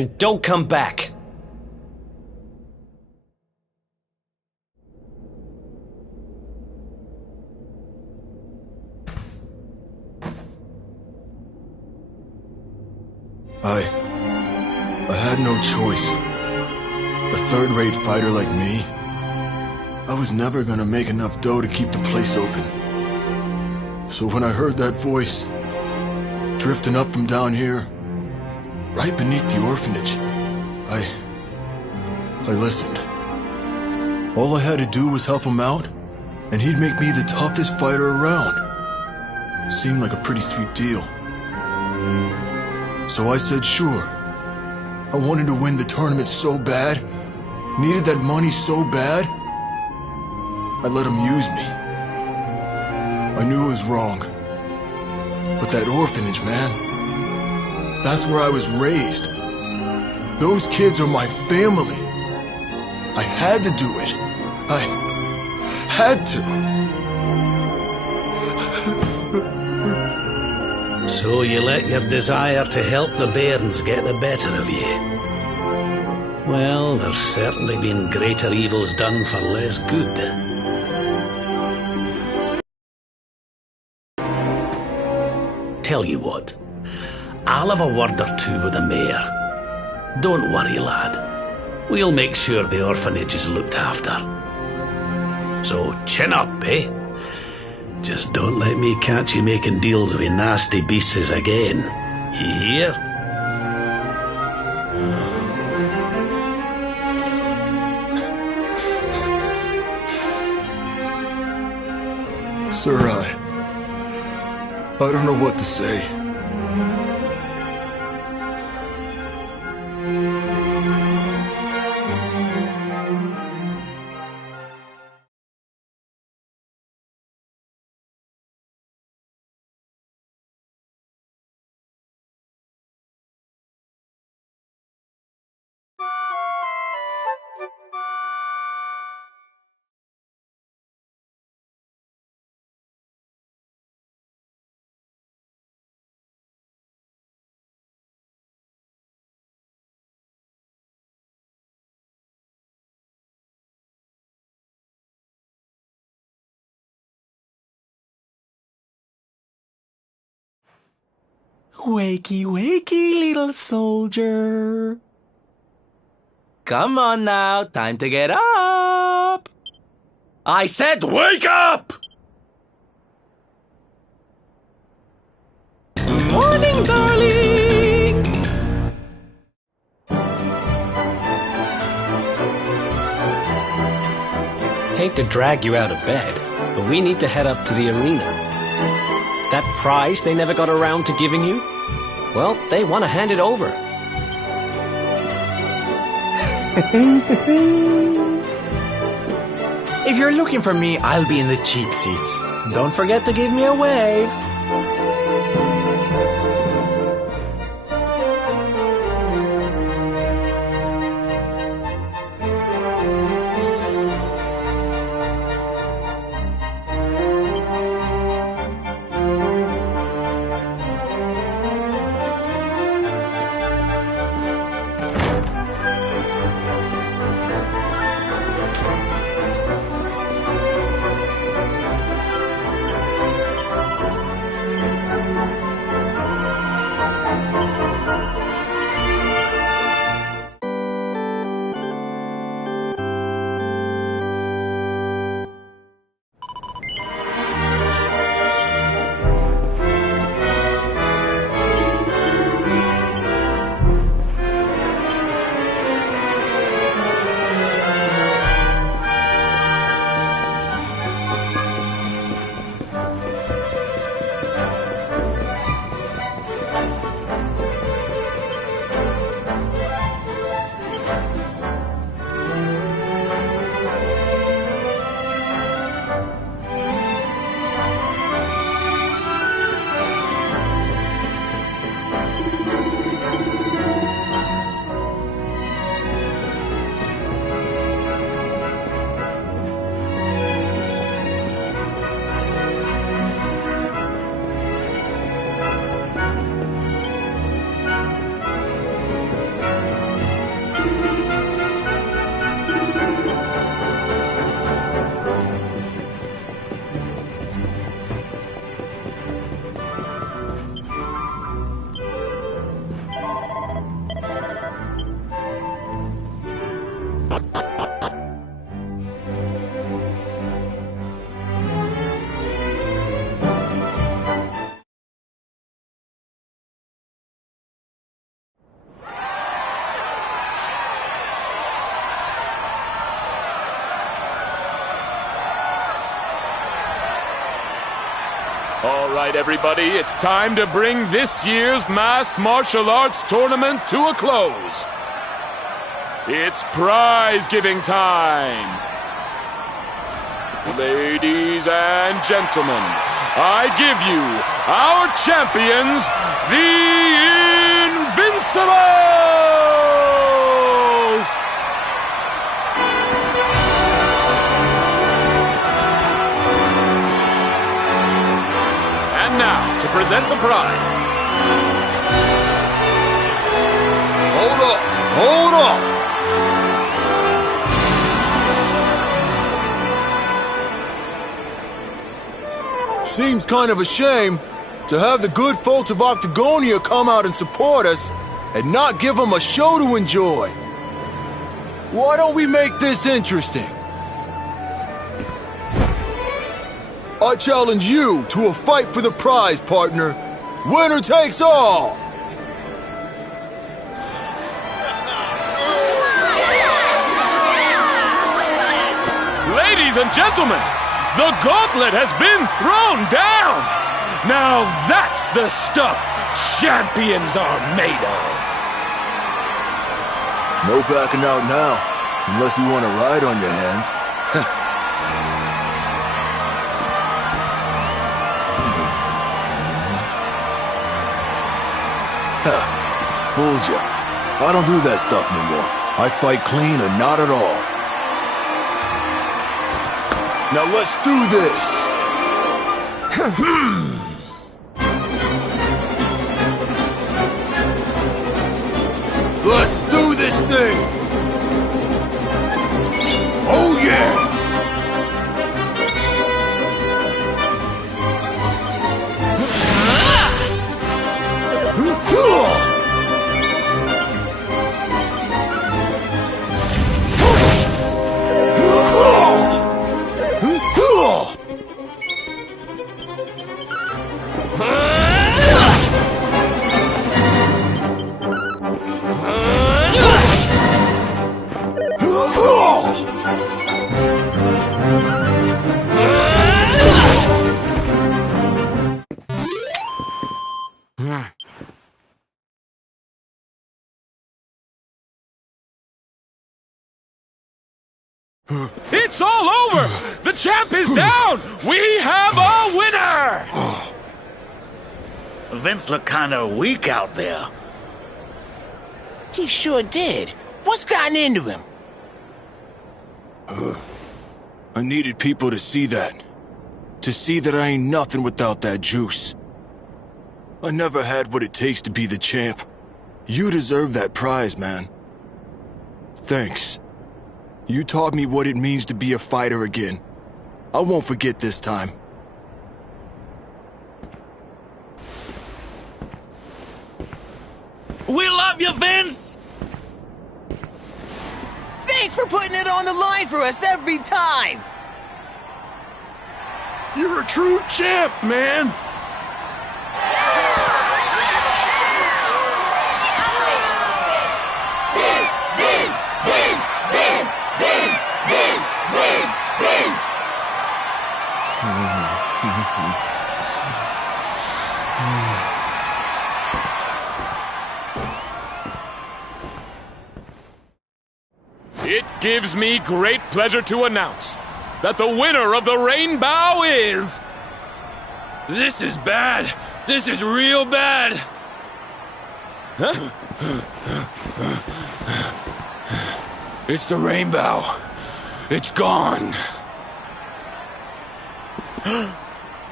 and don't come back. I had no choice. A third-rate fighter like me, I was never gonna make enough dough to keep the place open. So when I heard that voice, drifting up from down here, right beneath the orphanage, I listened. All I had to do was help him out, and he'd make me the toughest fighter around. Seemed like a pretty sweet deal. So I said sure. I wanted to win the tournament so bad, needed that money so bad. I let him use me. I knew it was wrong. But that orphanage, man, that's where I was raised. Those kids are my family. I had to do it. I had to. So you let your desire to help the bairns get the better of you? Well, there's certainly been greater evils done for less good. Tell you what, I'll have a word or two with the mayor. Don't worry, lad. We'll make sure the orphanage is looked after. So chin up, eh? Just don't let me catch you making deals with nasty beasts again. You hear? Sir, I don't know what to say. Wakey, wakey, little soldier. Come on now, time to get up. I said wake up! Good morning, darling. Hate to drag you out of bed, but we need to head up to the arena. That prize they never got around to giving you? Well, they want to hand it over. If you're looking for me, I'll be in the cheap seats. Don't forget to give me a wave. right, everybody, it's time to bring this year's Masked Martial Arts Tournament to a close. It's prize-giving time. Ladies and gentlemen, I give you our champions, the Invincibles! And now, to present the prize. Hold up! Hold up! Seems kind of a shame to have the good folks of Octagonia come out and support us and not give them a show to enjoy. Why don't we make this interesting? I challenge you to a fight for the prize, partner. Winner takes all! Ladies and gentlemen, the gauntlet has been thrown down! Now that's the stuff champions are made of! No backing out now, unless you want to ride on your hands. Fooled ya. I don't do that stuff no more. I fight clean or not at all. Now let's do this! Let's do this thing! Oh yeah! It's all over! The champ is down! We have a winner! Vince looked kinda weak out there. He sure did. What's gotten into him? I needed people to see that. To see that I ain't nothing without that juice. I never had what it takes to be the champ. You deserve that prize, man. Thanks. You taught me what it means to be a fighter again. I won't forget this time. We love you, Vince! Thanks for putting it on the line for us every time! You're a true champ, man! Vince! It gives me great pleasure to announce that the winner of the Rainbow is... This is bad. This is real bad. Huh? It's the rainbow. It's gone.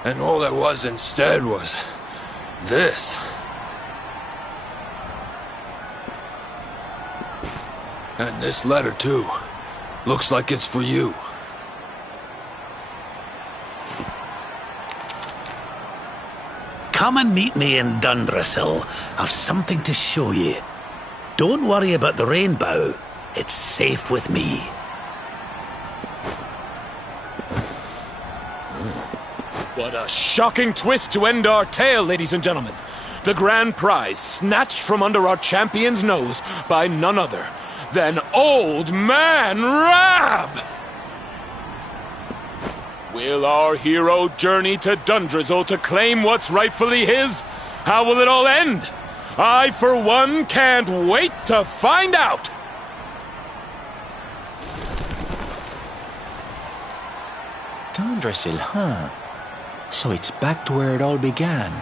And all there was instead was this. And this letter, too. Looks like it's for you. Come and meet me in Dundrasil. I've something to show you. Don't worry about the rainbow. It's safe with me. What a shocking twist to end our tale, ladies and gentlemen. The grand prize snatched from under our champion's nose by none other than Old Man Rab! Will our hero journey to Dundrizzle to claim what's rightfully his? How will it all end? I, for one, can't wait to find out! Dundrizzle, huh? So it's back to where it all began.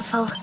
wonderful.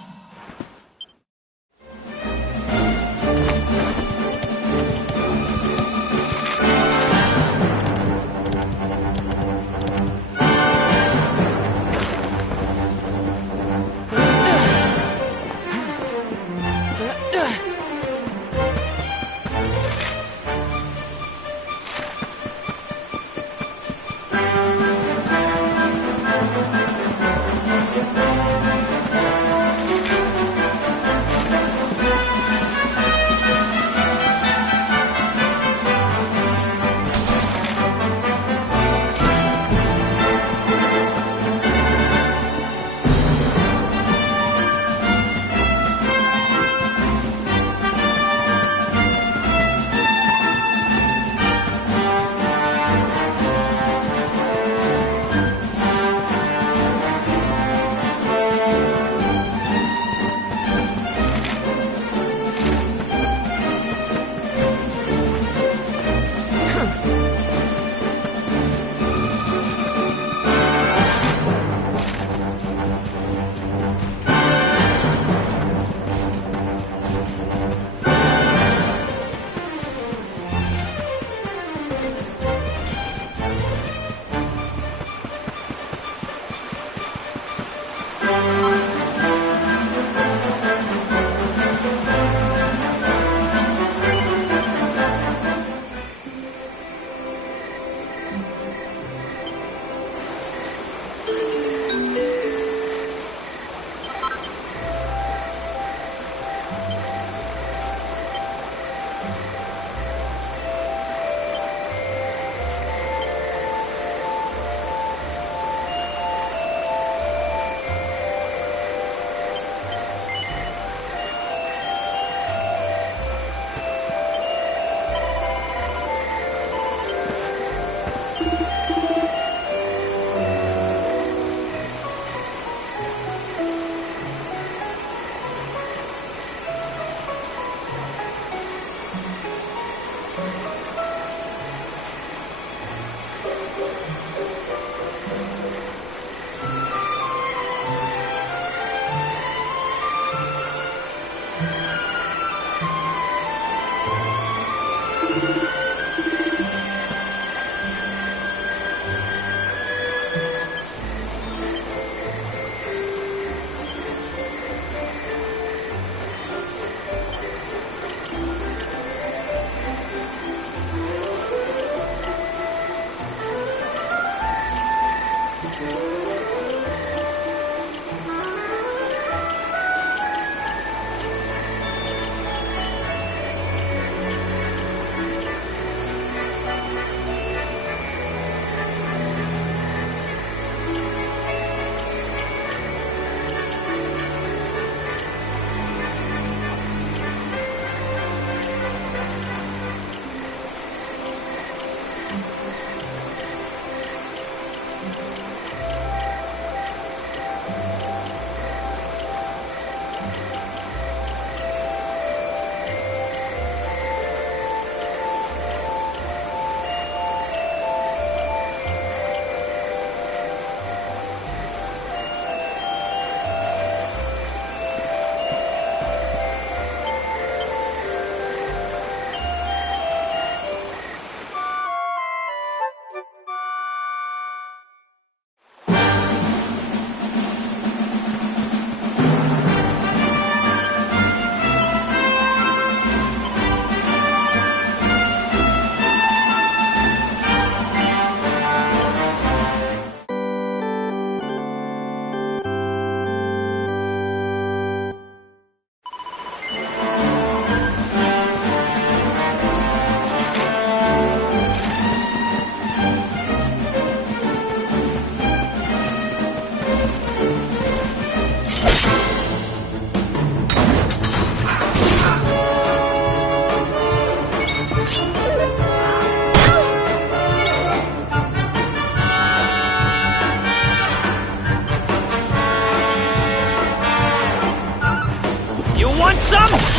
Want some?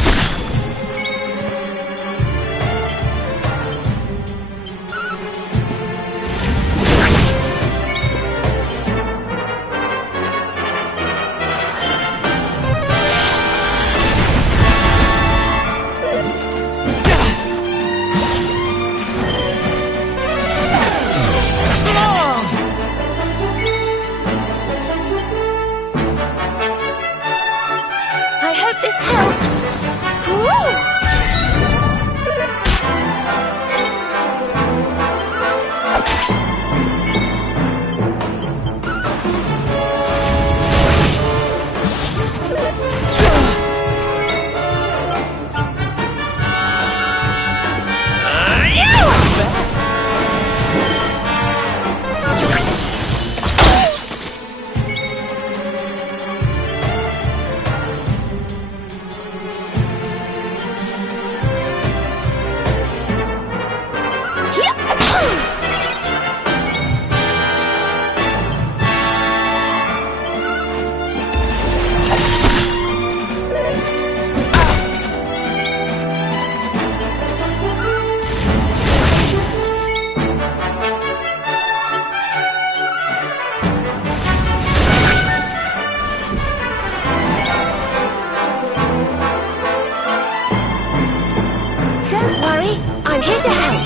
here to help.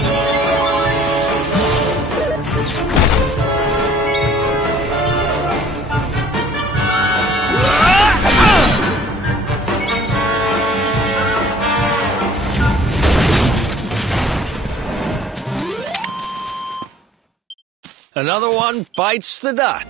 Another one bites the dust.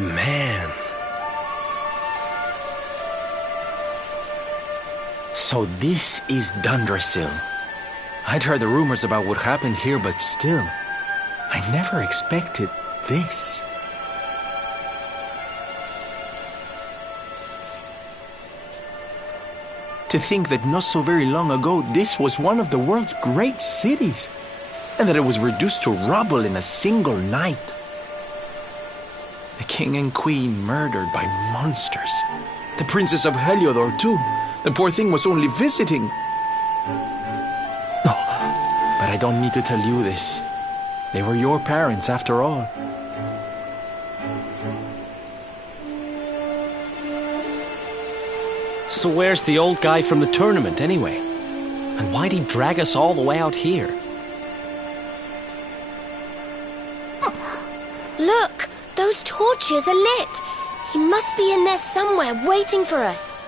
Man. So this is Dundrasil. I'd heard the rumors about what happened here, but still, I never expected this. To think that not so very long ago, this was one of the world's great cities, and that it was reduced to rubble in a single night. The king and queen murdered by monsters. The princess of Heliodor, too. The poor thing was only visiting. Oh, but I don't need to tell you this. They were your parents, after all. So where's the old guy from the tournament, anyway? And why'd he drag us all the way out here? Look! Those torches are lit! He must be in there somewhere, waiting for us.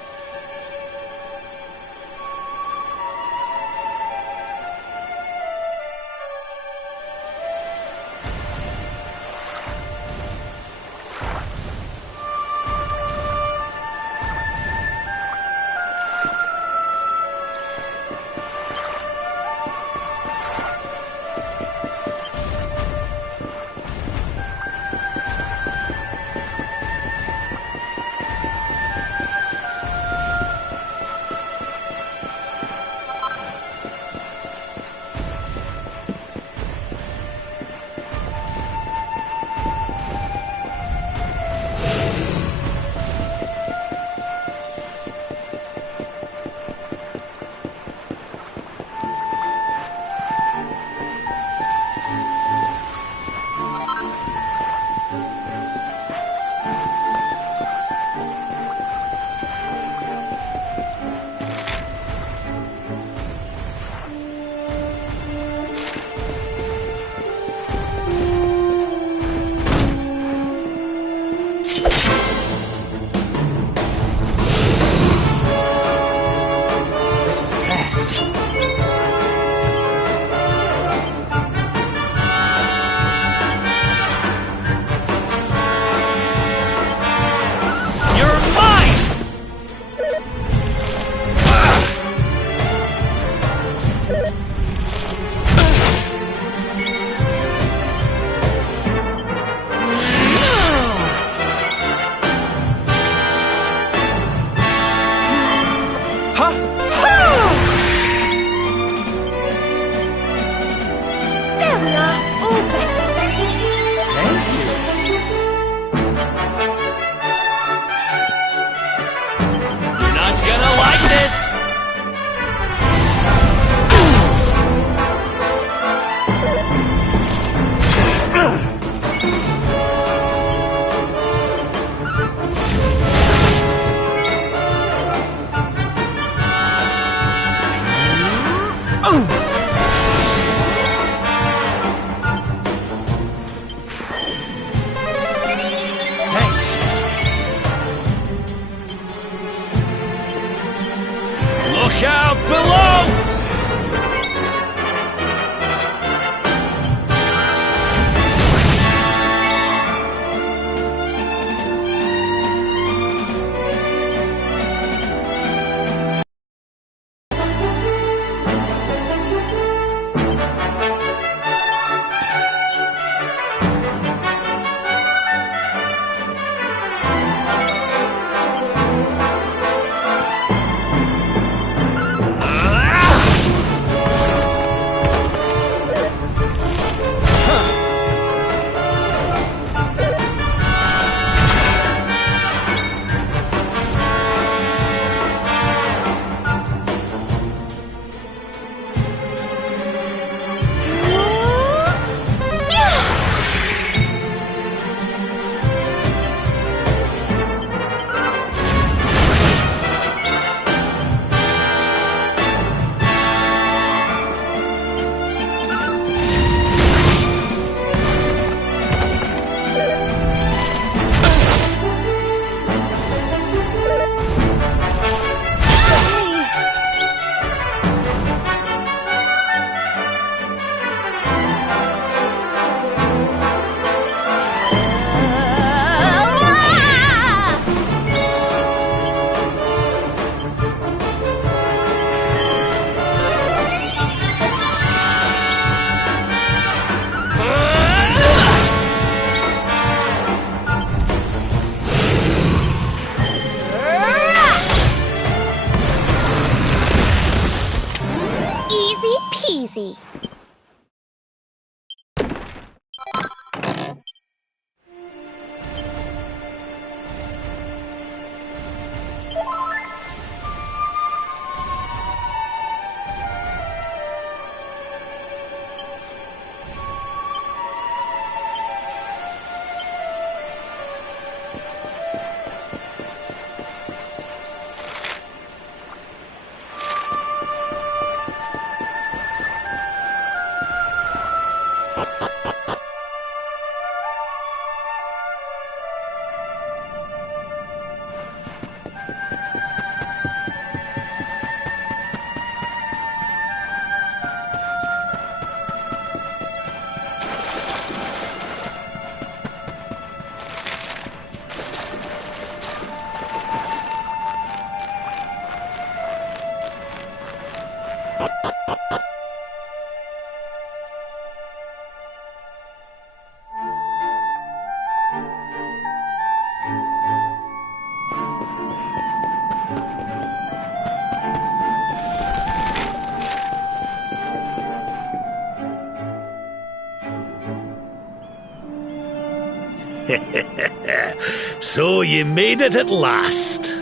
So you made it at last.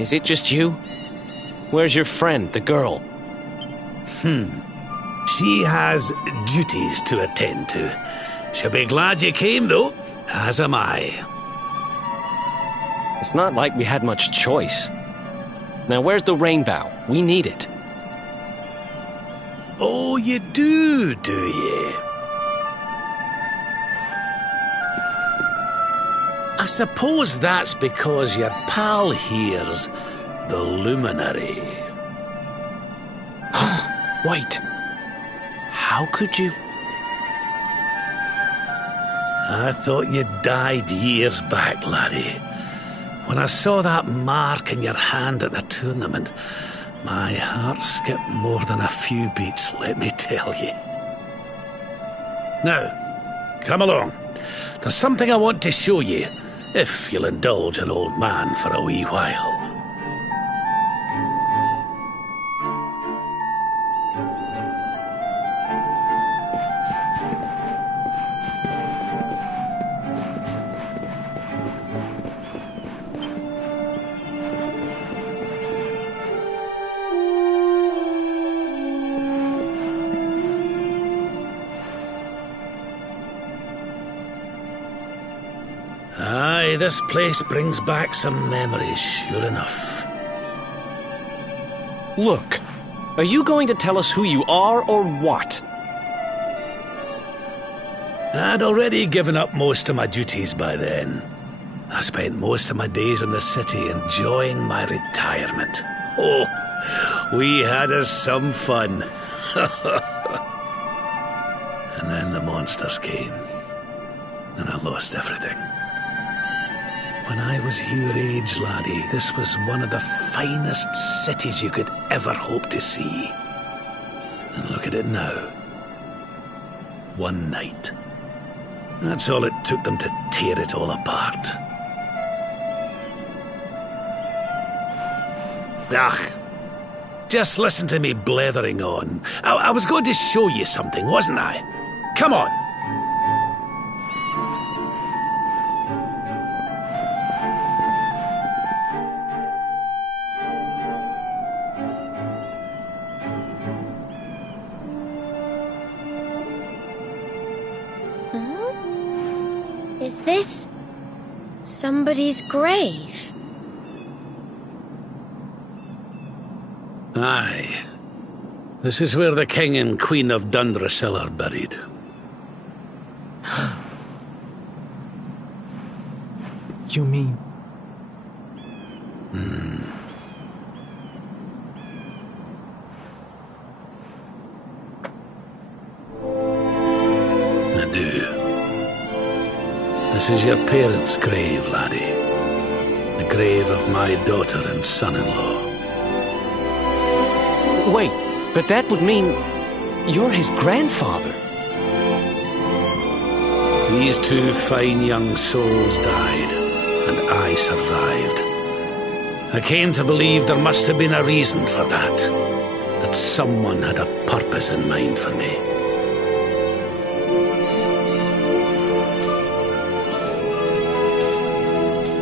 Is it just you? Where's your friend, the girl? She has duties to attend to. She'll be glad you came, though, as am I. It's not like we had much choice. Now where's the rainbow? We need it. Oh, you do you? I suppose that's because your pal here's the luminary. Wait. How could you? I thought you died years back, laddie. When I saw that mark in your hand at the tournament, my heart skipped more than a few beats, let me tell you. Now, come along. There's something I want to show you, if you'll indulge an old man for a wee while. Aye, this place brings back some memories, sure enough. Look, are you going to tell us who you are or what? I'd already given up most of my duties by then. I spent most of my days in the city enjoying my retirement. Oh, we had us some fun. And then the monsters came, and I lost everything. When I was your age, laddie, this was one of the finest cities you could ever hope to see. And look at it now. One night. That's all it took them to tear it all apart. Just listen to me blethering on. I was going to show you something, wasn't I? Come on. Is this somebody's grave? Aye. This is where the King and Queen of Dundrasil are buried. You mean? I do. This is your parents' grave, laddie. The grave of my daughter and son-in-law. Wait, but that would mean you're his grandfather. These two fine young souls died, and I survived. I came to believe there must have been a reason for that. That someone had a purpose in mind for me.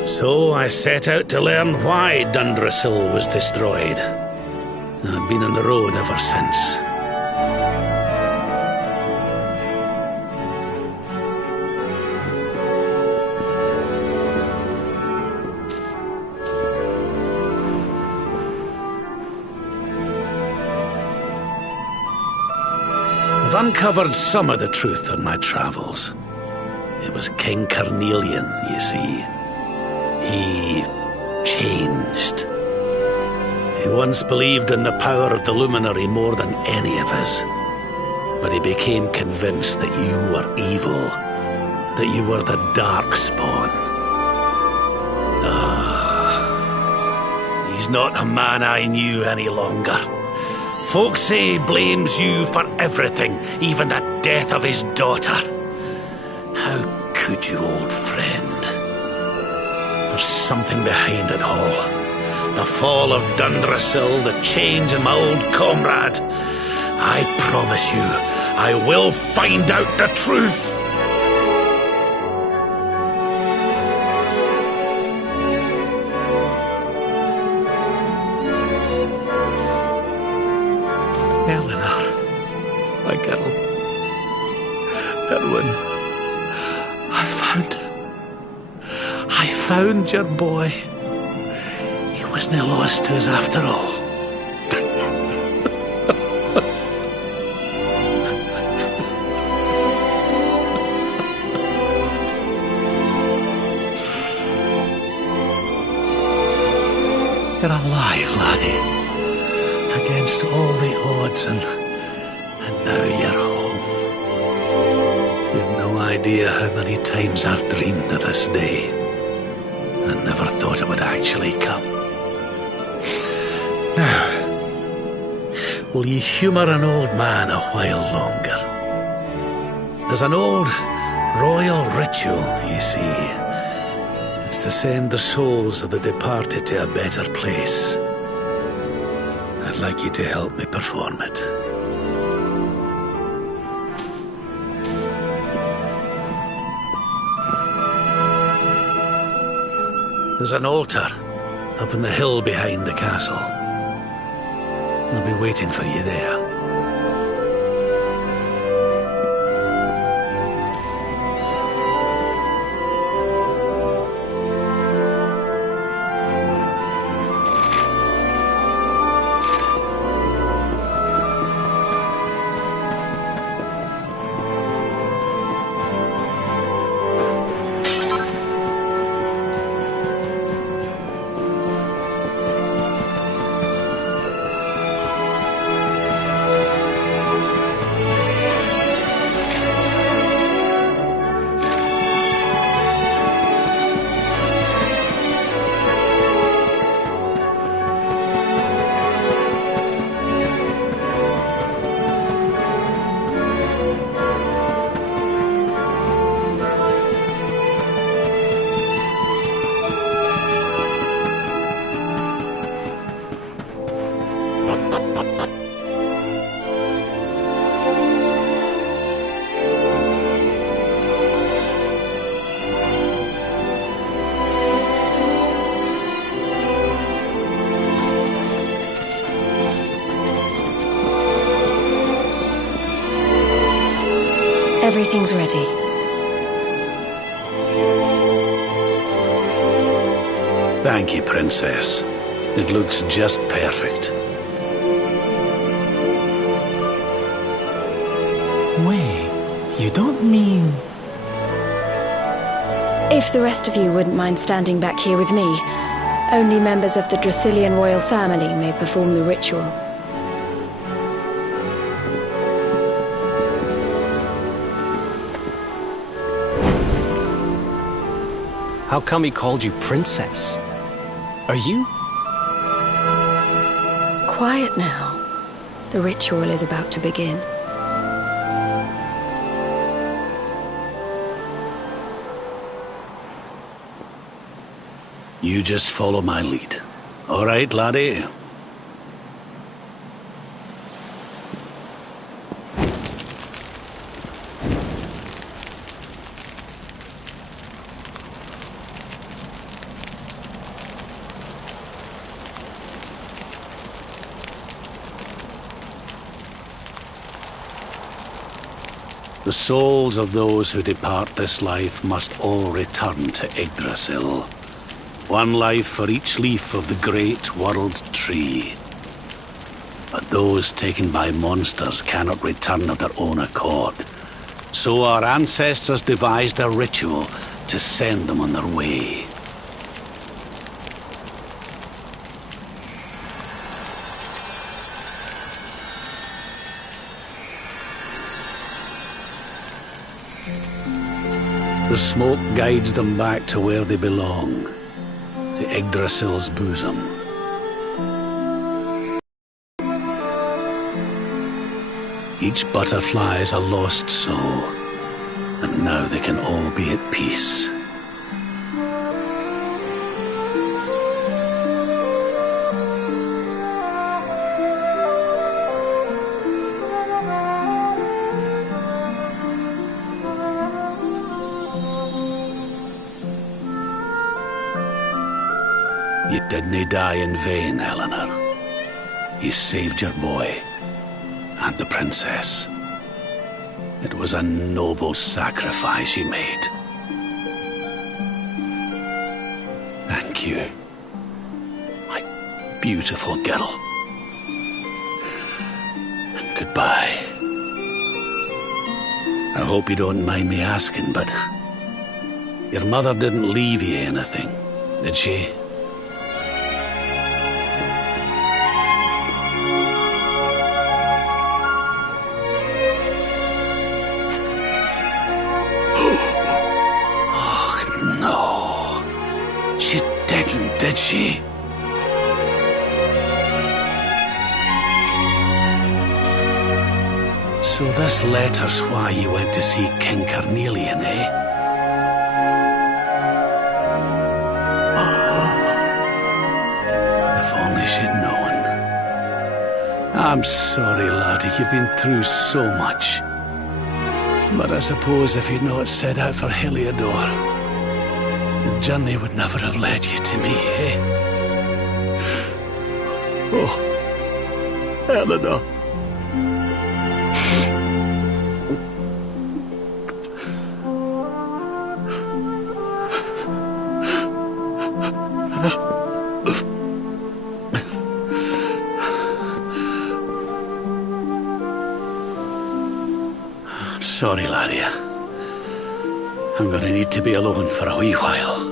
So I set out to learn why Dundrasil was destroyed. I've been on the road ever since. I've uncovered some of the truth on my travels. It was King Carnelian, you see. He changed. He once believed in the power of the luminary more than any of us. But he became convinced that you were evil, that you were the Darkspawn. He's not a man I knew any longer. Folks say he blames you for everything, even the death of his daughter. How could you, old friend? There's something behind it all. The fall of Dundrasil, the change in my old comrade. I promise you, I will find out the truth. Eleanor, my girl. Erwin, I found your boy. He wasn't lost to us after all. You're alive, laddie. Against all the odds, and now you're home. You've no idea how many times I've dreamed of this day. I never thought it would actually come. Now, will you humour an old man a while longer? There's an old royal ritual, you see. It's to send the souls of the departed to a better place. I'd like you to help me perform it. There's an altar up on the hill behind the castle. I'll be waiting for you there. Everything's ready. Thank you, Princess. It looks just perfect. Wait, you don't mean... If the rest of you wouldn't mind standing back here with me, only members of the Dracilian royal family may perform the ritual. How come he called you Princess? Are you? Quiet now. The ritual is about to begin. You just follow my lead. All right, laddie? The souls of those who depart this life must all return to Yggdrasil. One life for each leaf of the great world tree. But those taken by monsters cannot return of their own accord. So our ancestors devised a ritual to send them on their way. The smoke guides them back to where they belong, to Yggdrasil's bosom. Each butterfly is a lost soul, and now they can all be at peace. You didn't die in vain, Eleanor. You saved your boy and the princess. It was a noble sacrifice you made. Thank you, my beautiful girl. And goodbye. I hope you don't mind me asking, but your mother didn't leave you anything, did she? She didn't, did she? So this letter's why you went to see King Carnelian, eh? Oh, if only she'd known. I'm sorry, laddie, you've been through so much. But I suppose if you'd not set out for Heliodor, the journey would never have led you to me, eh? Oh, Eleanor. I'm sorry, laddie. I'm gonna need to be alone for a wee while.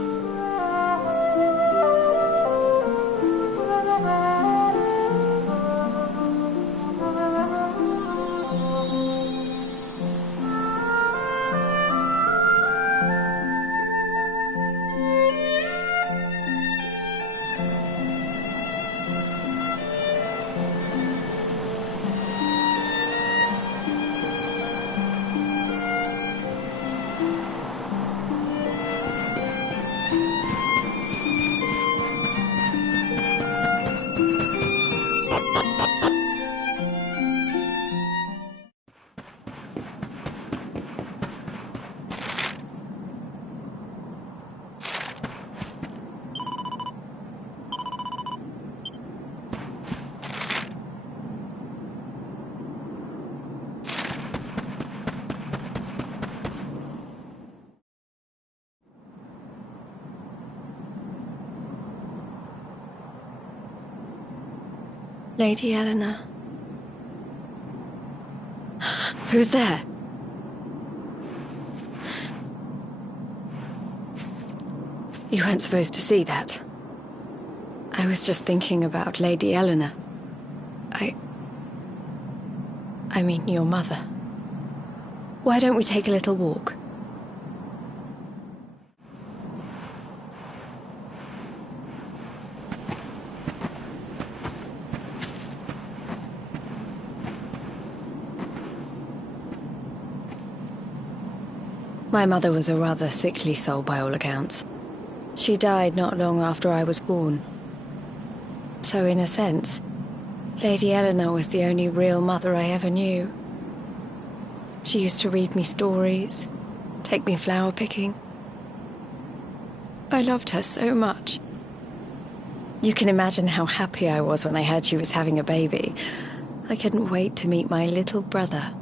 Lady Eleanor. Who's there? You weren't supposed to see that. I was just thinking about Lady Eleanor. I mean, your mother. Why don't we take a little walk? My mother was a rather sickly soul by all accounts. She died not long after I was born. So in a sense, Lady Eleanor was the only real mother I ever knew. She used to read me stories, take me flower picking. I loved her so much. You can imagine how happy I was when I heard she was having a baby. I couldn't wait to meet my little brother.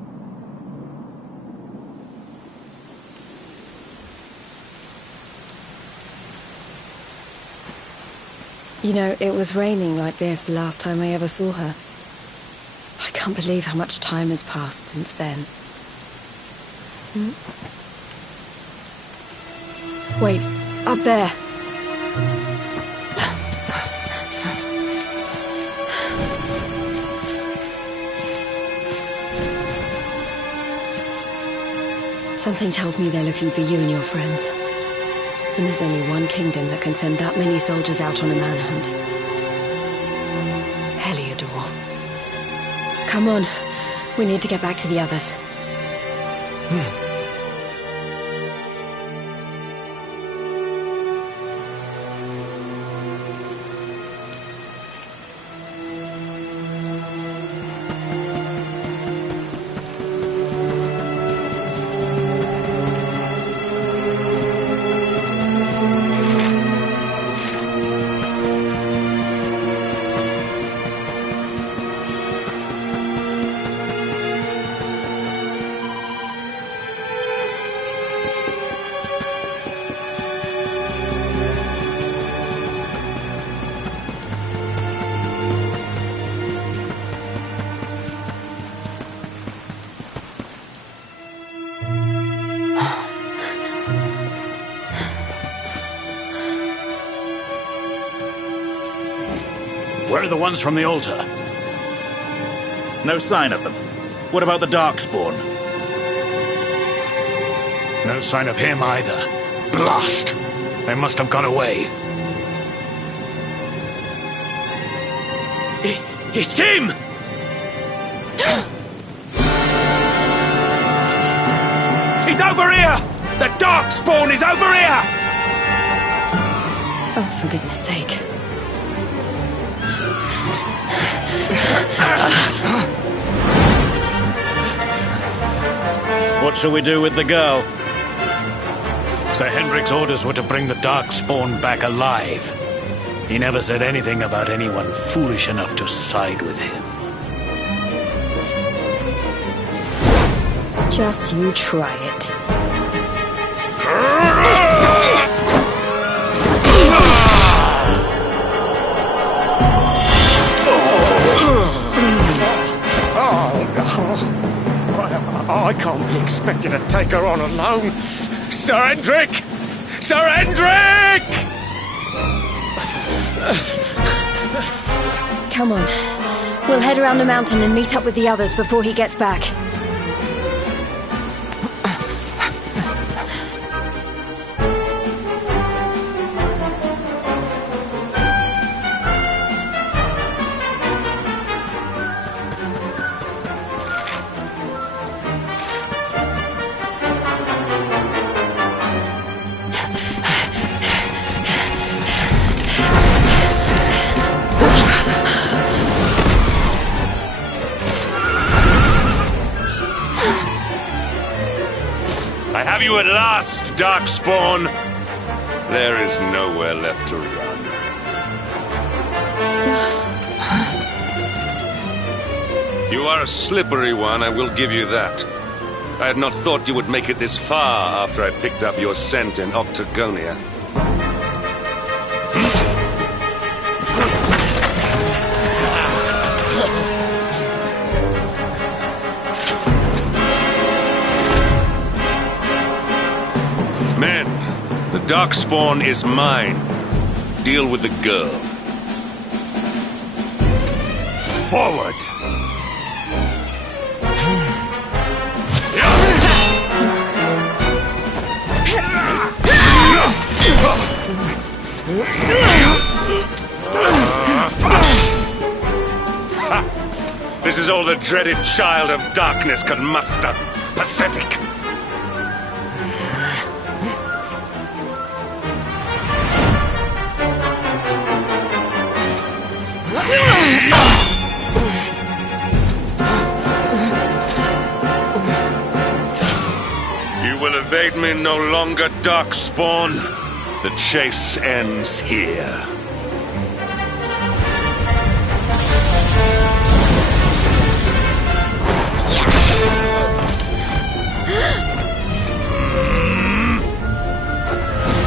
You know, it was raining like this the last time I ever saw her. I can't believe how much time has passed since then. Wait, up there. Something tells me they're looking for you and your friends. And there's only one kingdom that can send that many soldiers out on a manhunt. Heliodor. Come on. We need to get back to the others. Where are the ones from the altar? No sign of them. What about the Darkspawn? No sign of him either. Blast! They must have gone away. It's him! He's over here! The Darkspawn is over here! Oh, for goodness sake. What shall we do with the girl? Sir Hendrik's orders were to bring the Darkspawn back alive. He never said anything about anyone foolish enough to side with him. Just you try it. I can't be expected to take her on alone. Sir Hendrik! Sir Hendrik! Come on. We'll head around the mountain and meet up with the others before he gets back. I have you at last, Darkspawn. There is nowhere left to run. You are a slippery one, I will give you that. I had not thought you would make it this far after I picked up your scent in Octagonia. Men, the Darkspawn is mine. Deal with the girl. Forward! This is all the dreaded child of darkness could muster. Pathetic. You will evade me no longer, Darkspawn. The chase ends here.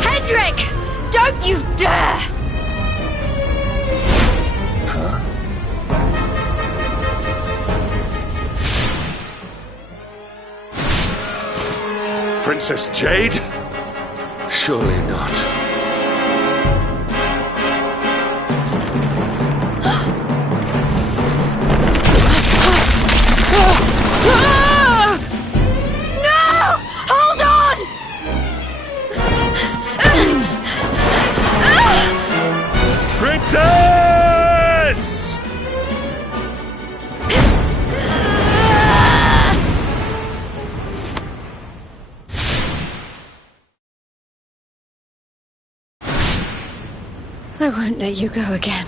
Hendrik! Don't you dare! Princess Jade? Surely not. Princess! I won't let you go again.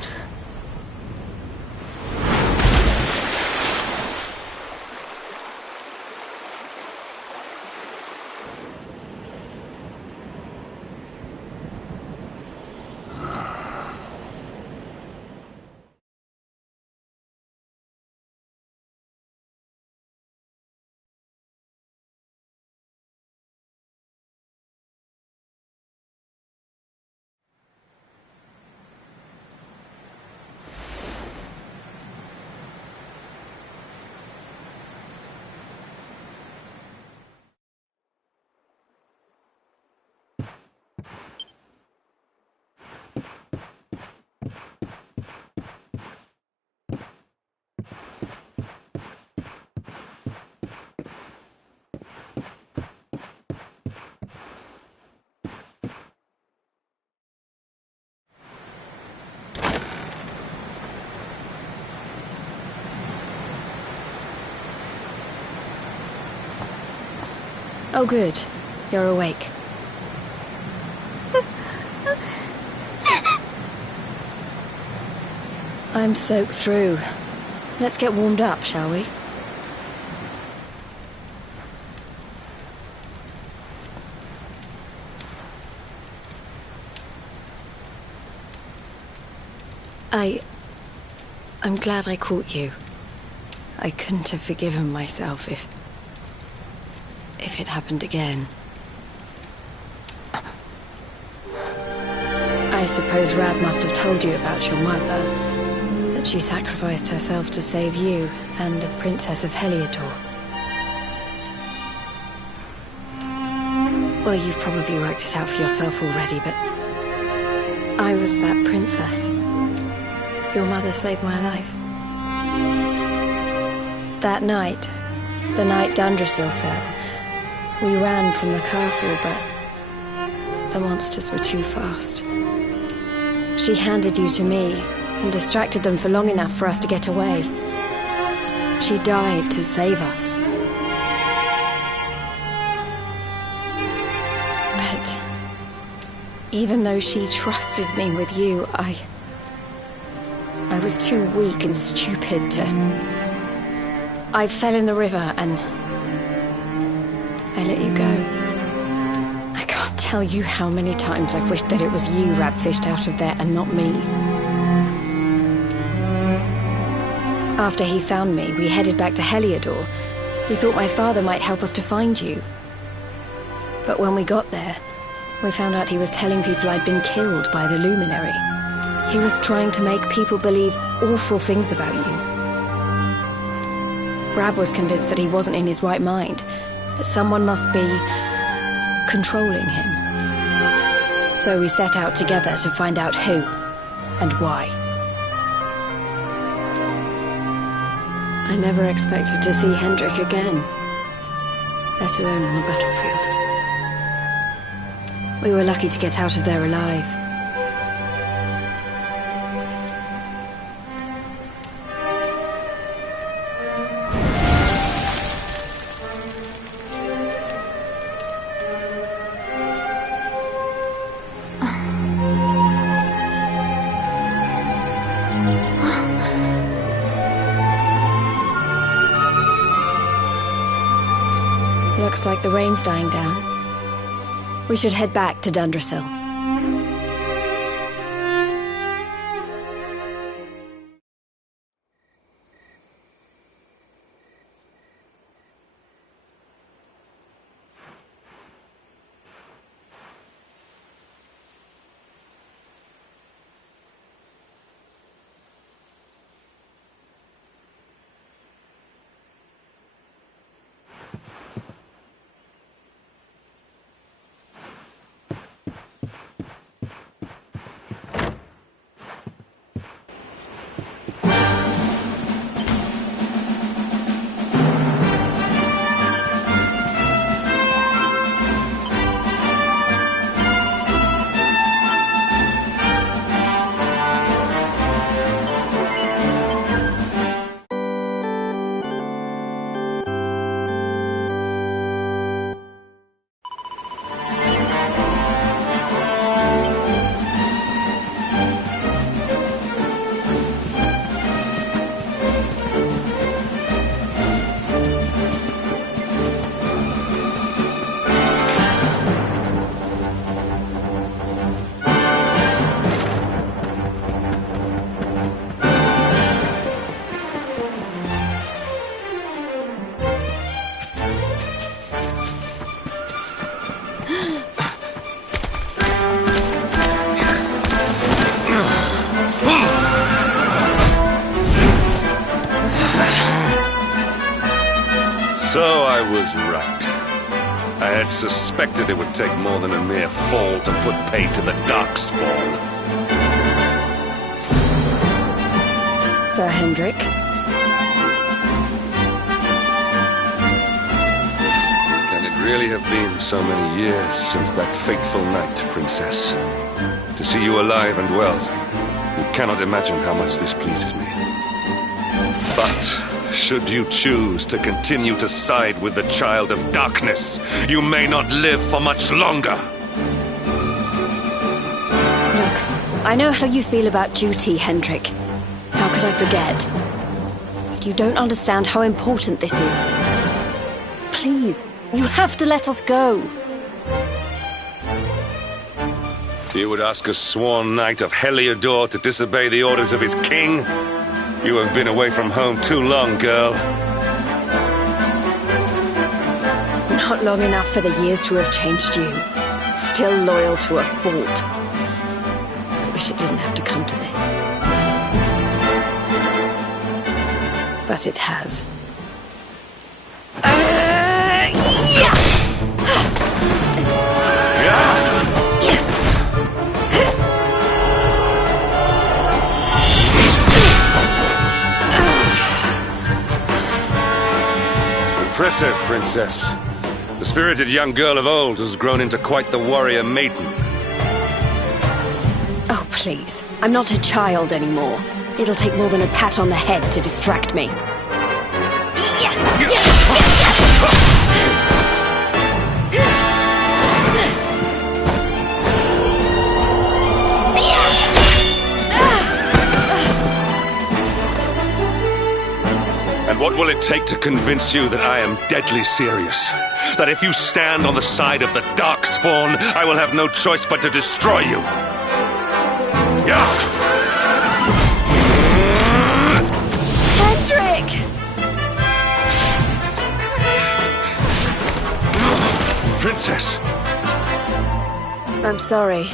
Oh, good. You're awake. I'm soaked through. Let's get warmed up, shall we? I'm glad I caught you. I couldn't have forgiven myself if it happened again. I suppose Rab must have told you about your mother, that she sacrificed herself to save you and the Princess of Heliodor. Well, you've probably worked it out for yourself already, but I was that princess. Your mother saved my life. That night, the night Dundrasil fell, we ran from the castle, but the monsters were too fast. She handed you to me and distracted them for long enough for us to get away. She died to save us. But even though she trusted me with you, I was too weak and stupid to... I fell in the river and I let you go. I can't tell you how many times I've wished that it was you Rab fished out of there and not me. After he found me, we headed back to Heliodor. We thought my father might help us to find you. But when we got there, we found out he was telling people I'd been killed by the Luminary. He was trying to make people believe awful things about you. Rab was convinced that he wasn't in his right mind, that someone must be controlling him. So we set out together to find out who and why. I never expected to see Hendrik again, let alone on a battlefield. We were lucky to get out of there alive. Looks like the rain's dying down. We should head back to Dundrasil. So I was right. I had suspected it would take more than a mere fall to put paid to the Darkspawn. Sir Hendrik? Can it really have been so many years since that fateful night, Princess? To see you alive and well, you cannot imagine how much this pleases me. But Should you choose to continue to side with the Child of Darkness, you may not live for much longer. Look, I know how you feel about duty, Hendrik. How could I forget? But you don't understand how important this is. Please, you have to let us go. You would ask a sworn knight of Heliodor to disobey the orders of his king? You have been away from home too long, girl. Not long enough for the years to have changed you. Still loyal to a fault. I wish it didn't have to come to this. But it has. Impressive, Princess. The spirited young girl of old has grown into quite the warrior maiden. Oh, please. I'm not a child anymore. It'll take more than a pat on the head to distract me. And what will it take to convince you that I am deadly serious? That if you stand on the side of the Darkspawn, I will have no choice but to destroy you? Hendrik! Princess! I'm sorry.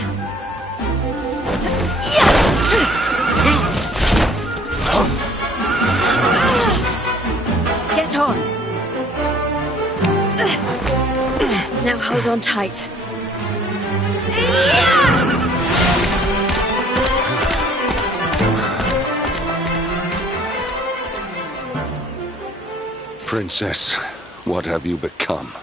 Get on! Now hold on tight. Princess, what have you become?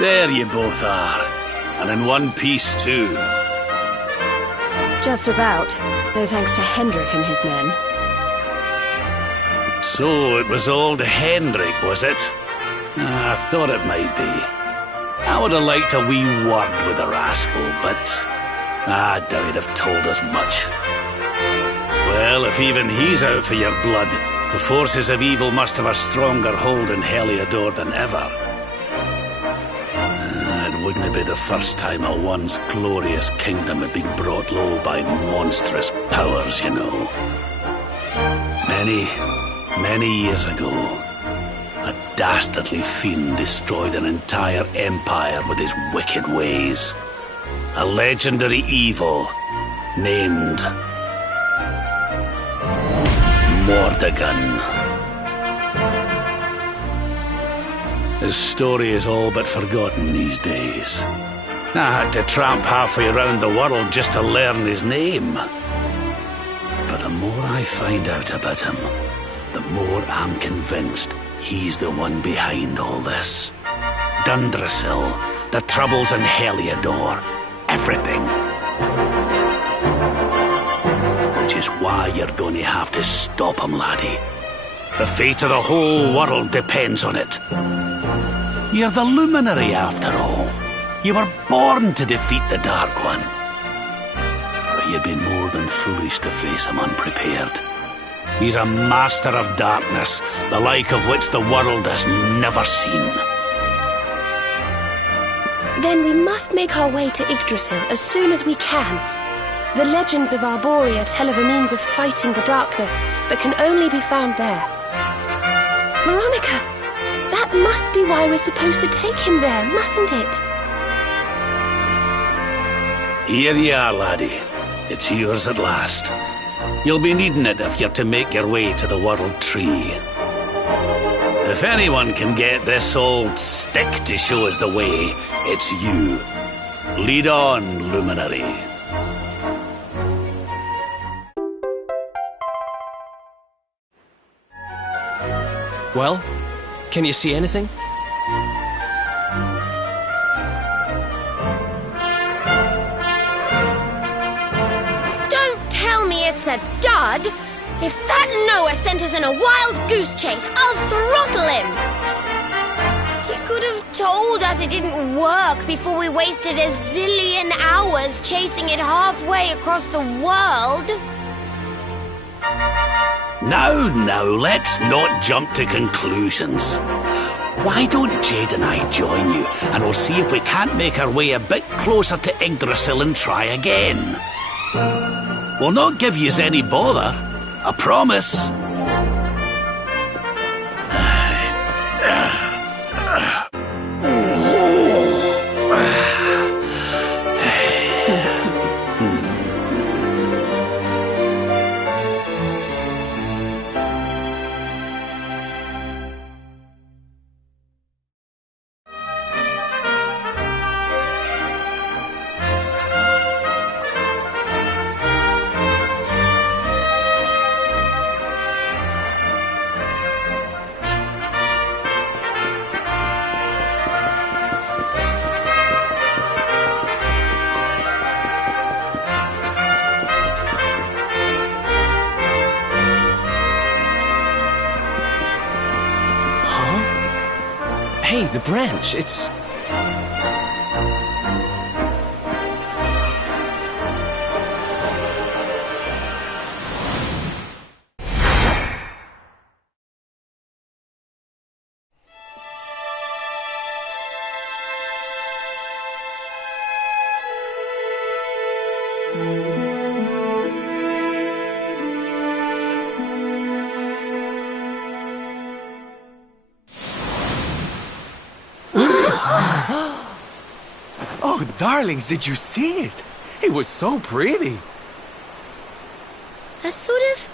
There you both are. And in one piece, too. Just about. No thanks to Hendrik and his men. So, it was old Hendrik, was it? I thought it might be. I would have liked a wee word with the rascal, but I doubt he'd have told us much. Well, if even he's out for your blood, the forces of evil must have a stronger hold in Heliodor than ever. Wouldn't it be the first time a once glorious kingdom had been brought low by monstrous powers, you know? Many years ago, a dastardly fiend destroyed an entire empire with his wicked ways. A legendary evil named Mordegon. His story is all but forgotten these days. I had to tramp halfway around the world just to learn his name. But the more I find out about him, the more I'm convinced he's the one behind all this. Dundrasil, the troubles in Heliodor, everything. Which is why you're going to have to stop him, laddie. The fate of the whole world depends on it. You're the luminary, after all. You were born to defeat the Dark One. But you'd be more than foolish to face him unprepared. He's a master of darkness, the like of which the world has never seen. Then we must make our way to Yggdrasil as soon as we can. The legends of Arborea tell of a means of fighting the darkness that can only be found there. Veronica! That must be why we're supposed to take him there, mustn't it? Here you are, laddie. It's yours at last. You'll be needing it if you're to make your way to the World Tree. If anyone can get this old stick to show us the way, it's you. Lead on, Luminary. Well, can you see anything? Don't tell me it's a dud! If that Noah sent us in a wild goose chase, I'll throttle him! He could have told us it didn't work before we wasted a zillion hours chasing it halfway across the world. Now, let's not jump to conclusions. Why don't Jade and I join you, and we'll see if we can't make our way a bit closer to Yggdrasil and try again. We'll not give yous any bother, I promise. Hey, the branch, it's... Oh, darlings, did you see it? It was so pretty. A sort of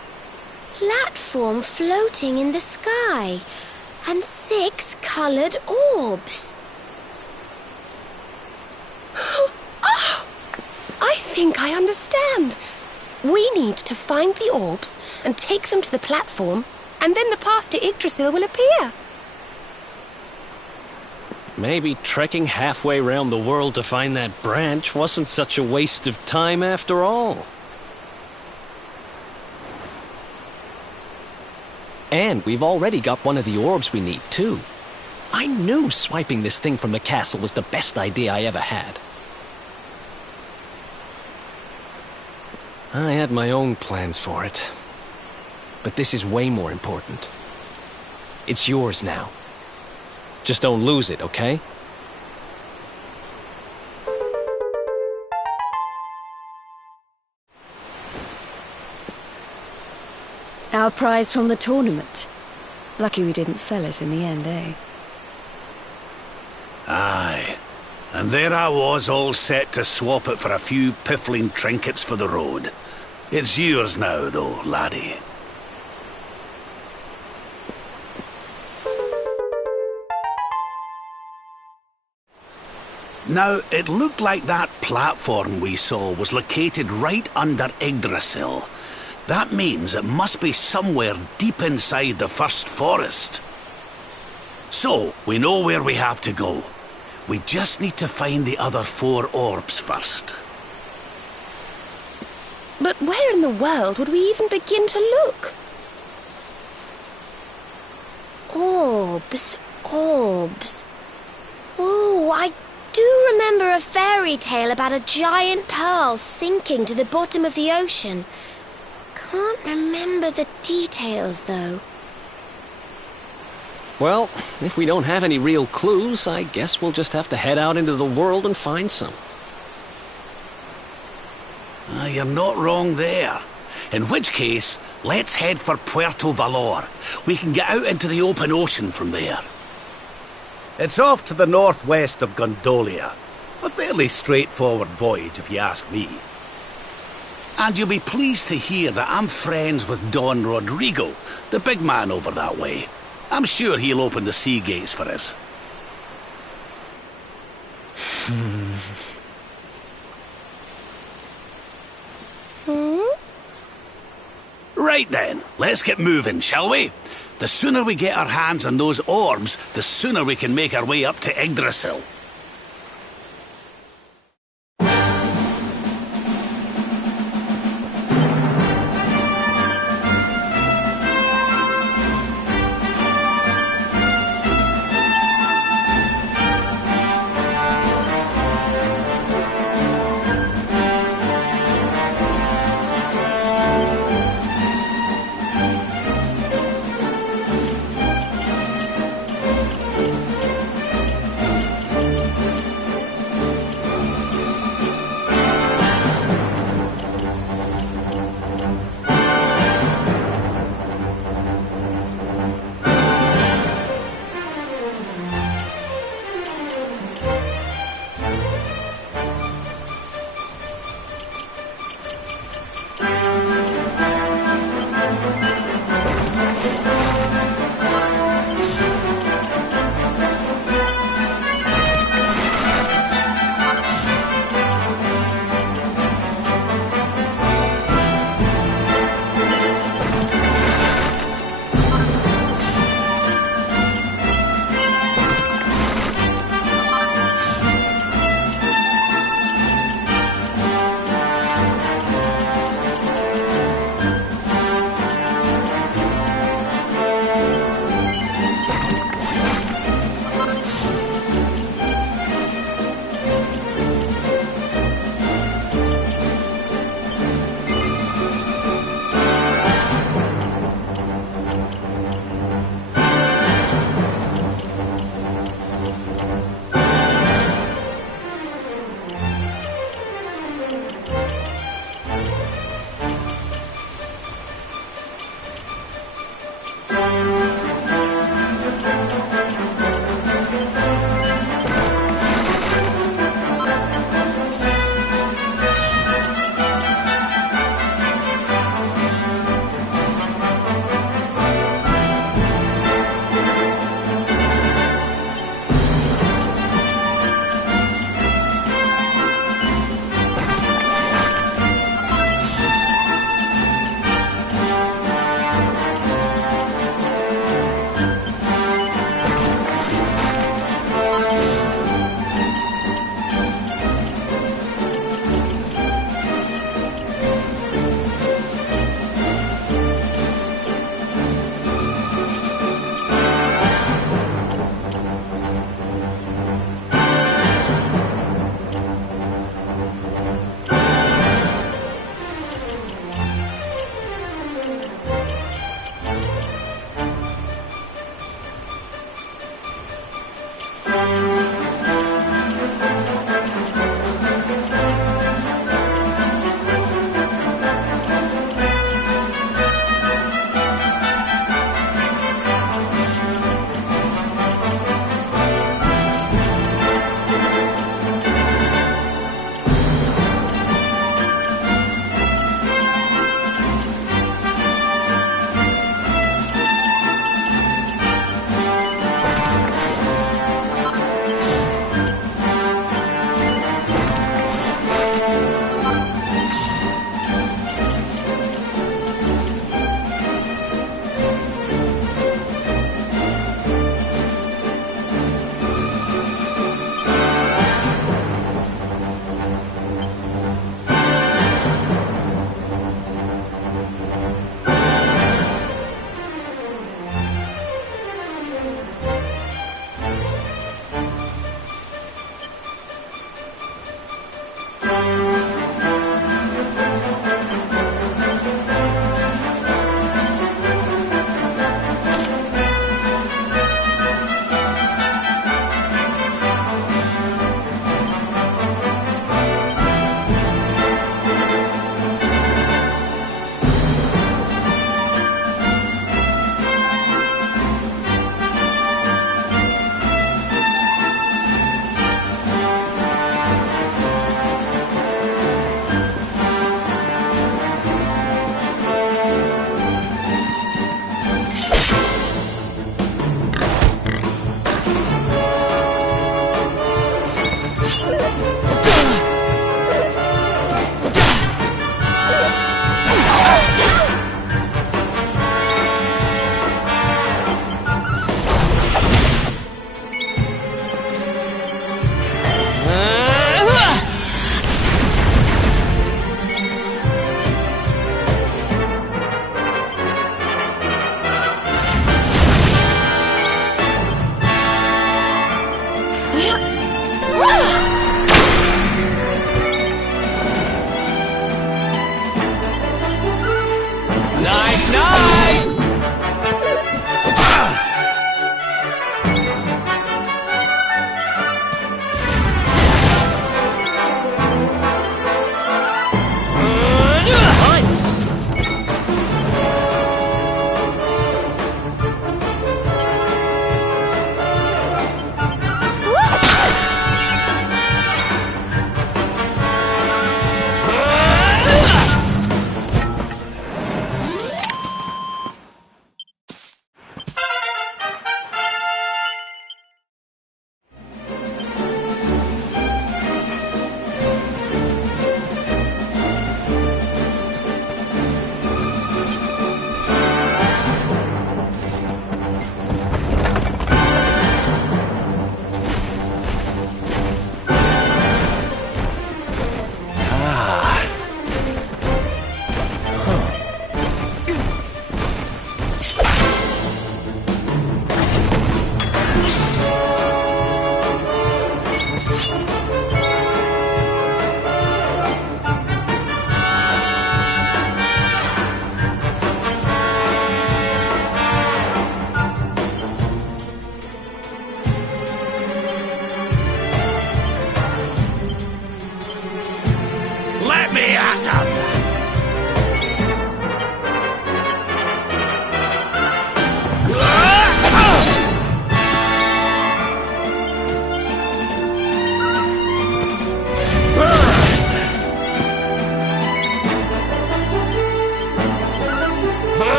platform floating in the sky, and 6 coloured orbs. Oh, I think I understand. We need to find the orbs and take them to the platform, and then the path to Yggdrasil will appear. Maybe trekking halfway around the world to find that branch wasn't such a waste of time after all. And we've already got one of the orbs we need, too. I knew swiping this thing from the castle was the best idea I ever had. I had my own plans for it. But this is way more important. It's yours now. Just don't lose it, okay? Our prize from the tournament. Lucky we didn't sell it in the end, eh? Aye. And there I was, all set to swap it for a few piffling trinkets for the road. It's yours now, though, laddie. Now, it looked like that platform we saw was located right under Yggdrasil. That means it must be somewhere deep inside the first forest. So, we know where we have to go. We just need to find the other 4 orbs first. But where in the world would we even begin to look? Orbs. Oh, I do remember a fairy tale about a giant pearl sinking to the bottom of the ocean. Can't remember the details, though. Well, if we don't have any real clues, I guess we'll just have to head out into the world and find some. You're not wrong there. In which case, let's head for Puerto Valor. We can get out into the open ocean from there. It's off to the northwest of Gondolia. A fairly straightforward voyage, if you ask me. And you'll be pleased to hear that I'm friends with Don Rodrigo, the big man over that way. I'm sure he'll open the sea gates for us. Right then, let's get moving, shall we? The sooner we get our hands on those orbs, the sooner we can make our way up to Yggdrasil.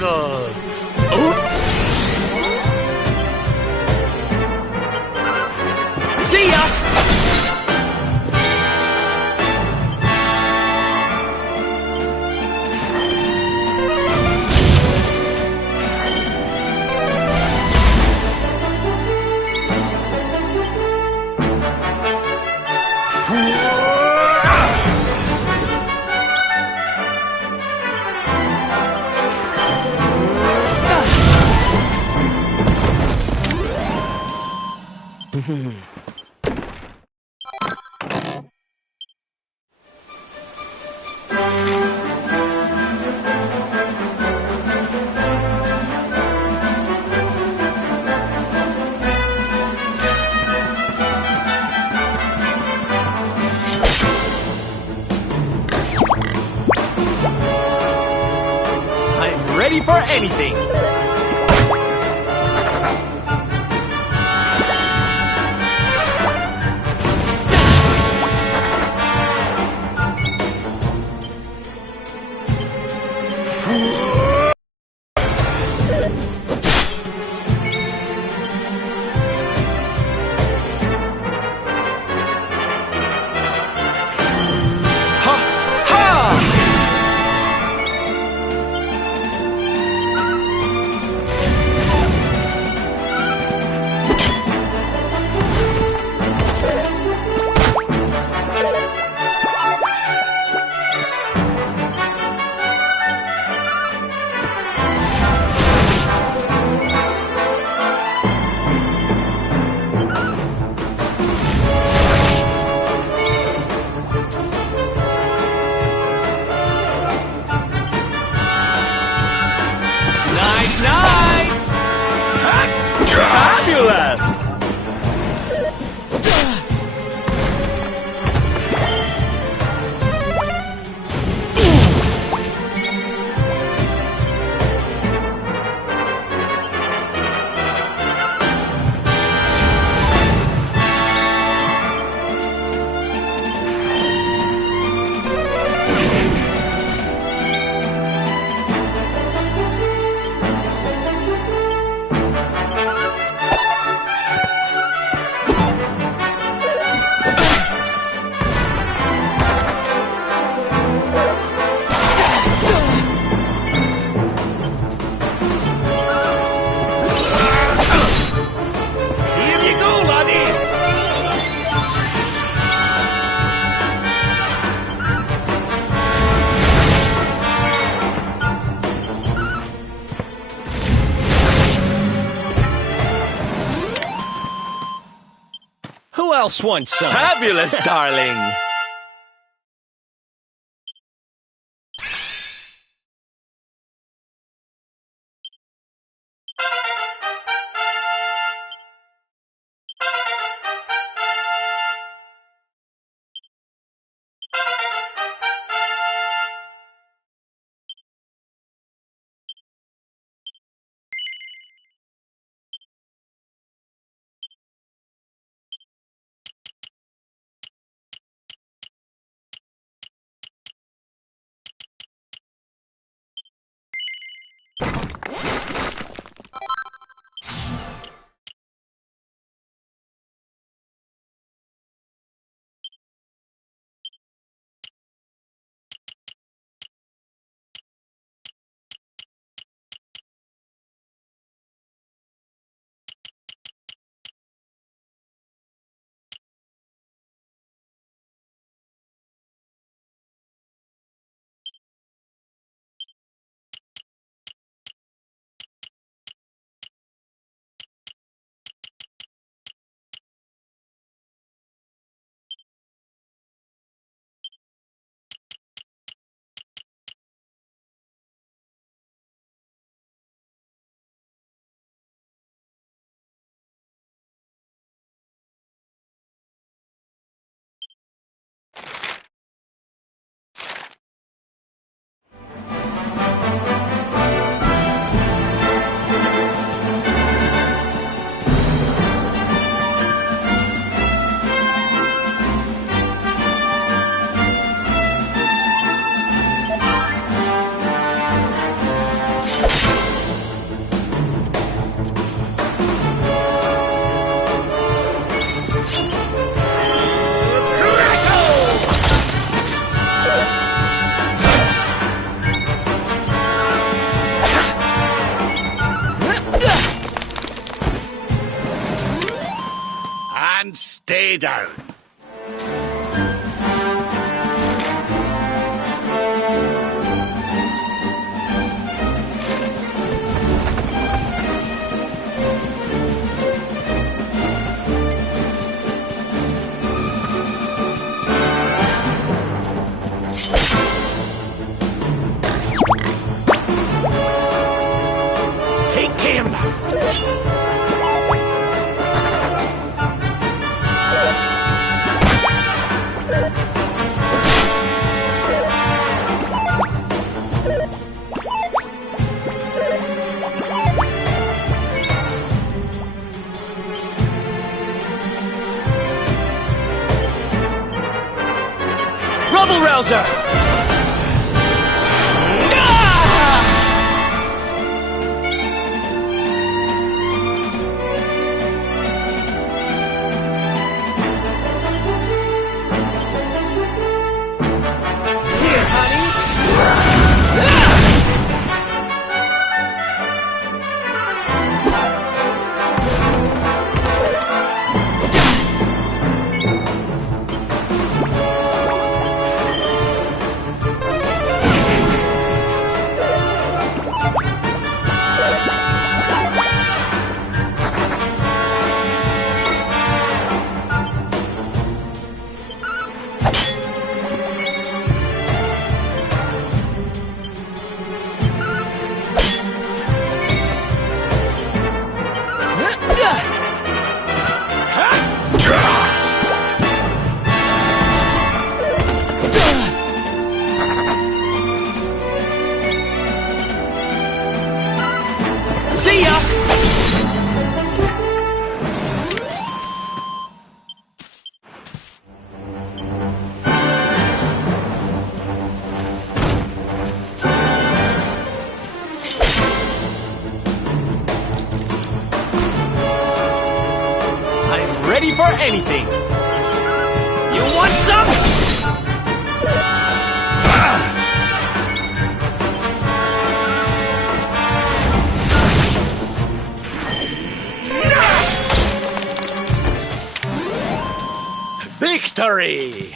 little. See ya! I'm ready for anything. Fabulous! Who else wants some? Fabulous, darling! and stay down. Take care now. Rubble Rouser! Here, honey! See ya! I'm ready for anything. You want some? Victory!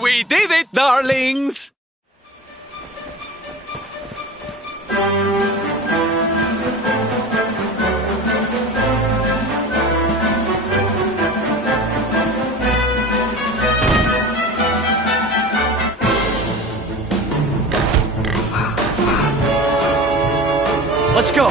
We did it, darlings! Let's go.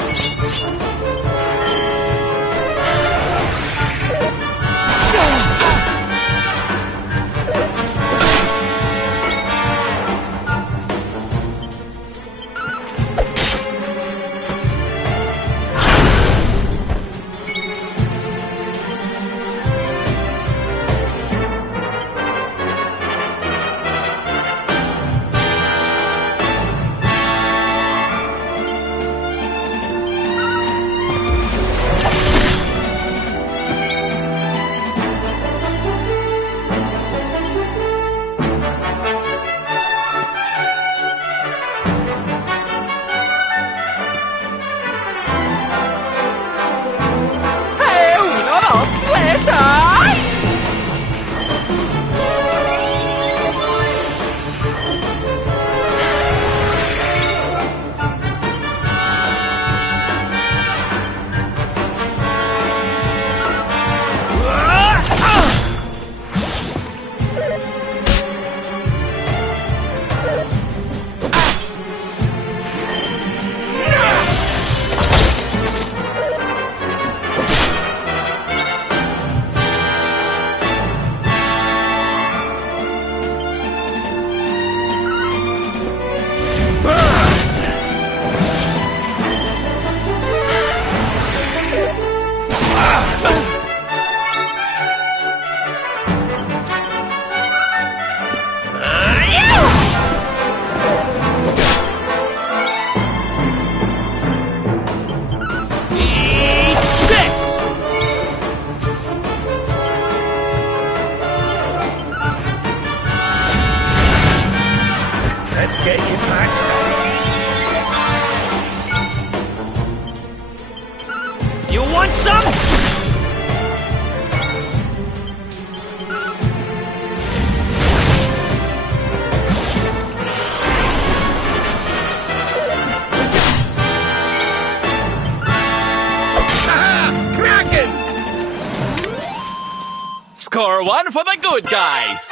Get you patched up. You want some? Kraken! Score one for the good guys.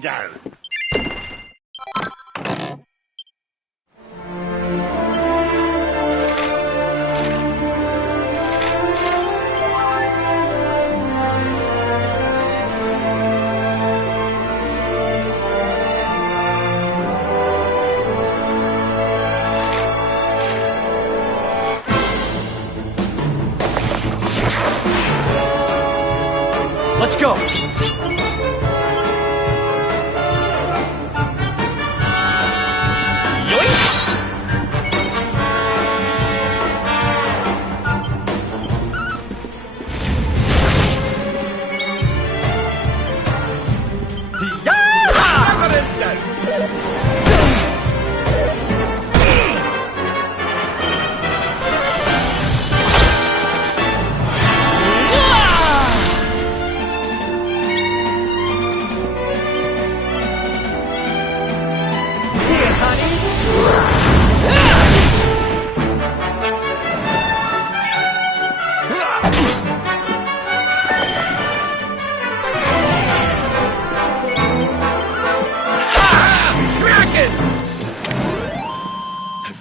down. Let's go!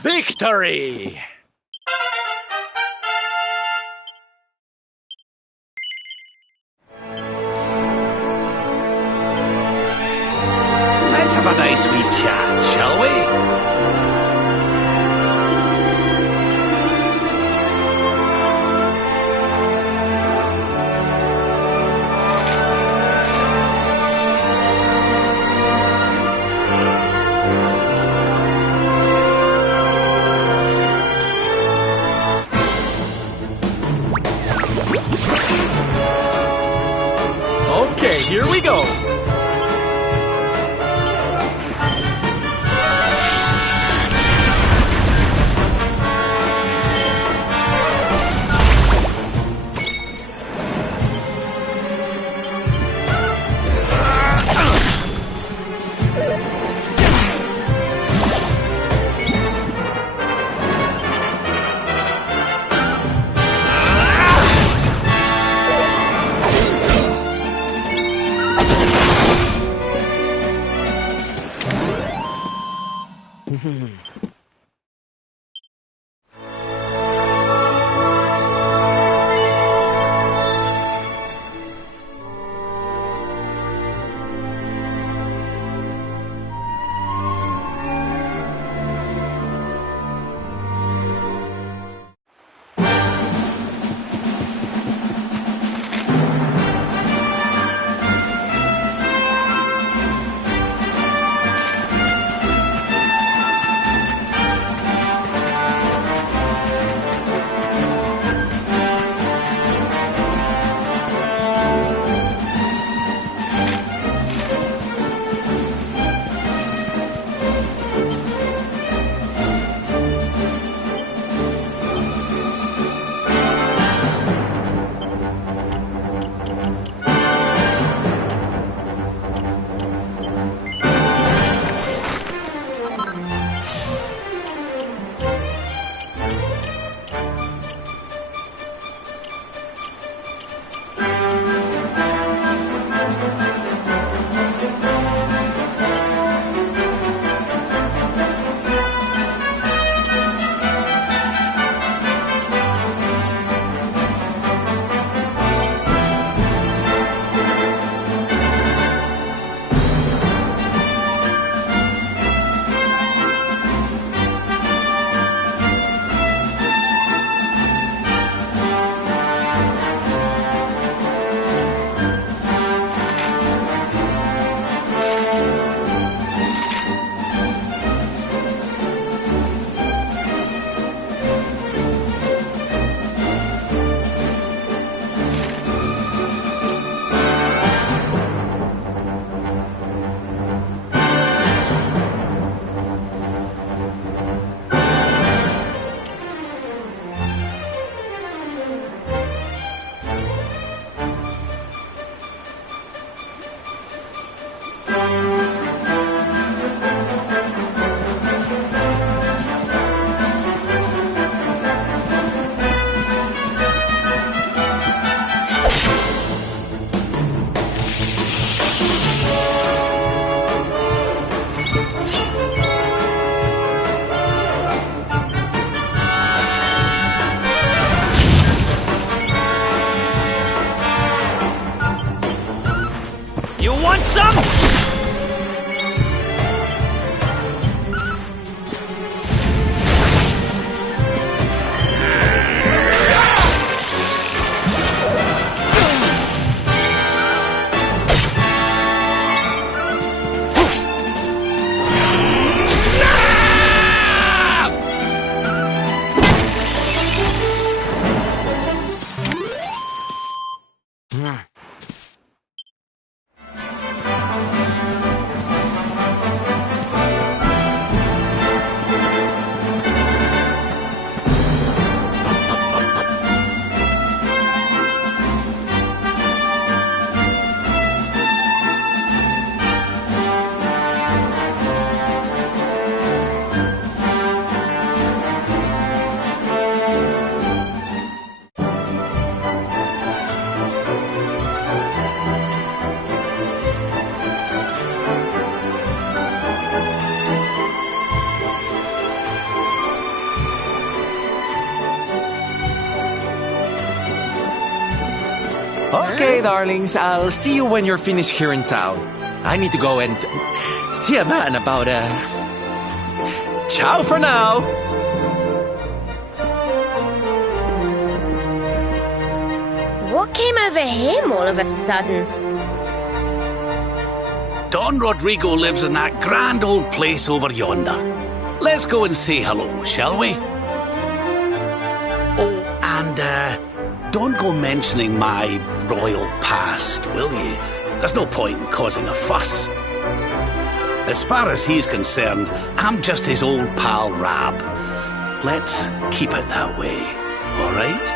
Victory! Let's have a nice wee chat, shall we? some? Okay, darlings, I'll see you when you're finished here in town. I need to go and see a man about ciao for now. What came over him all of a sudden? Don Rodrigo lives in that grand old place over yonder. Let's go and say hello, shall we? Oh, and don't go mentioning my royal past, will you? There's no point in causing a fuss. As far as he's concerned, I'm just his old pal Rab. Let's keep it that way, all right?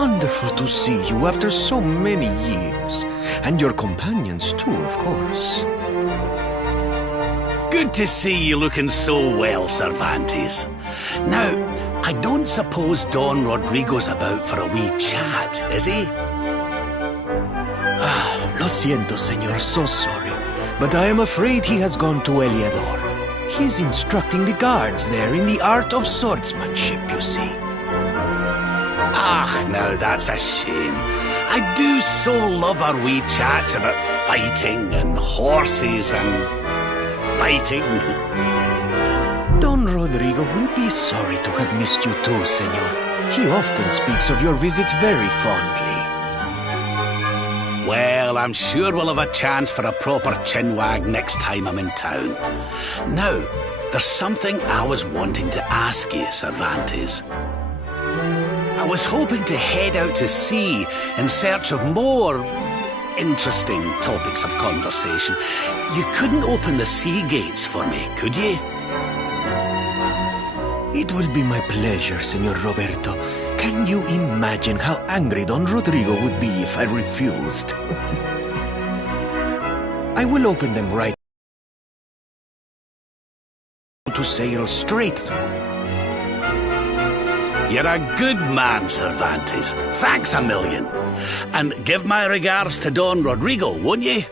wonderful to see you after so many years. And your companions too, of course. Good to see you looking so well, Cervantes. Now, I don't suppose Don Rodrigo's about for a wee chat, is he? Lo siento, senor, so sorry. But I am afraid he has gone to Eliador. He's instructing the guards there in the art of swordsmanship, you see. Ah, now that's a shame. I do so love our wee chats about fighting and horses and fighting. Don Rodrigo will be sorry to have missed you too, senor. He often speaks of your visits very fondly. Well, I'm sure we'll have a chance for a proper chinwag next time I'm in town. Now, there's something I was wanting to ask you, Cervantes. I was hoping to head out to sea in search of more interesting topics of conversation. You couldn't open the sea gates for me, could you? It will be my pleasure, Senor Roberto. Can you imagine how angry Don Rodrigo would be if I refused? I will open them right to sail straight through. You're a good man, Cervantes. Thanks a million. And give my regards to Don Rodrigo, won't you?